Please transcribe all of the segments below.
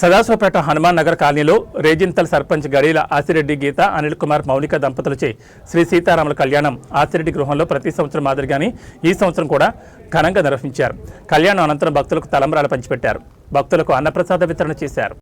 సదాశివపేట హనుమాన్ నగర్ కాలనీలో రేజింతల్ సర్పంచ్ గడీల ఆసిరెడ్డి గీత అనిల్ కుమార్ మౌనిక దంపతులచే శ్రీ సీతారాముల కళ్యాణం ఆసిరెడ్డి గృహంలో ప్రతి సంవత్సరం మాదిరిగానే ఈ సంవత్సరం కూడా ఘనంగా నిర్వహించారు. కళ్యాణం అనంతరం భక్తులకు తలంబ్రాలు పంచిపెట్టారు. భక్తులకు అన్నప్రసాద వితరణ చేశారు.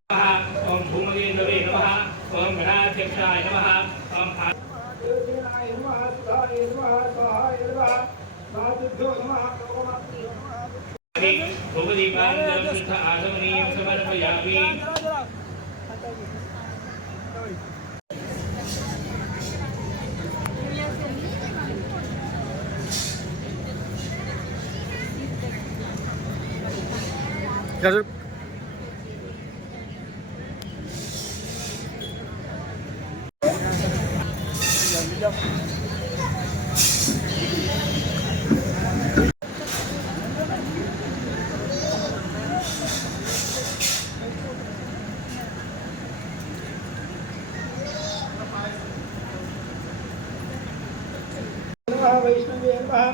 वैष्णवे नमः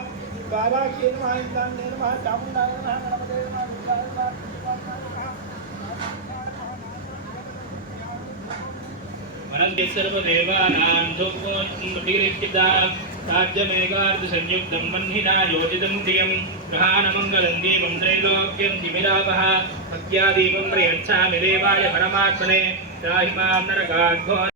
बालाख्ये नमः इंद्राण्ये नमः चामुण्डाय नमः गणपते नमः रुद्राय नमः वनन्ति सर्वदेवानां धूपोऽन्मुदीरिक्तिदां राज्यमेकार्ध संयुक्तं वह्निना योजितं धियं ग्रहाणमङ्गलं दीपं त्रैलोक्यं दिमिरापः भक्त्यादीपं प्रयच्छामि देवाय परमात्मने त्राहि मां नरकाद्भो